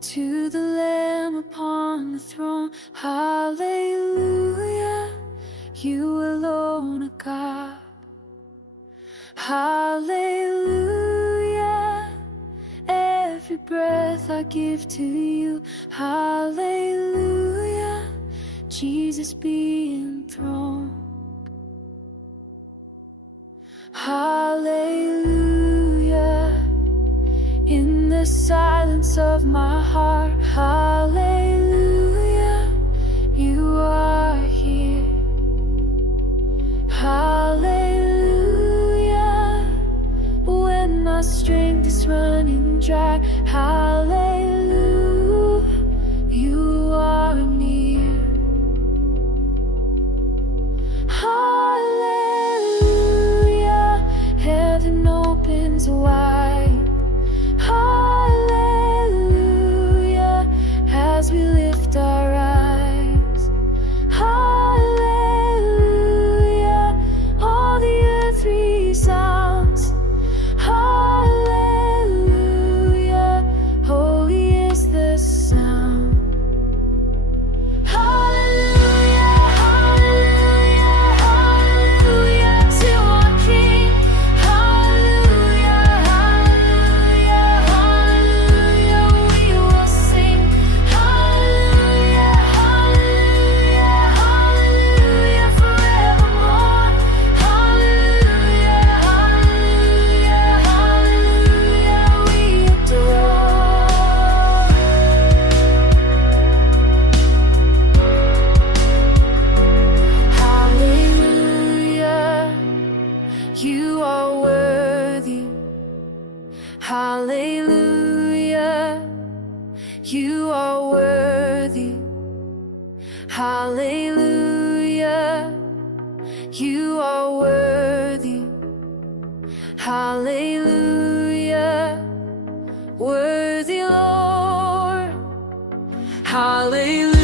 To the Lamb upon the throne, hallelujah, you alone are God. Hallelujah, every breath I give to you. Hallelujah, Jesus be enthroned. Hallelujah, in the silence of my heart. Hallelujah, you are here. Hallelujah, when my strength is running dry. Hallelujah, you are near. Hallelujah, heaven opens wide. Hallelujah, as we lift our eyes. Hallelujah, all the earth resounds. Hallelujah, holy is the sound. Hallelujah, hallelujah, hallelujah to our King. Hallelujah, hallelujah, hallelujah, we will sing. Hallelujah, hallelujah, hallelujah forevermore. Hallelujah, hallelujah, hallelujah, we adore. Hallelujah, you are worthy. Hallelujah, you are worthy. Hallelujah, you are worthy. Hallelujah, worthy Lord. Hallelujah.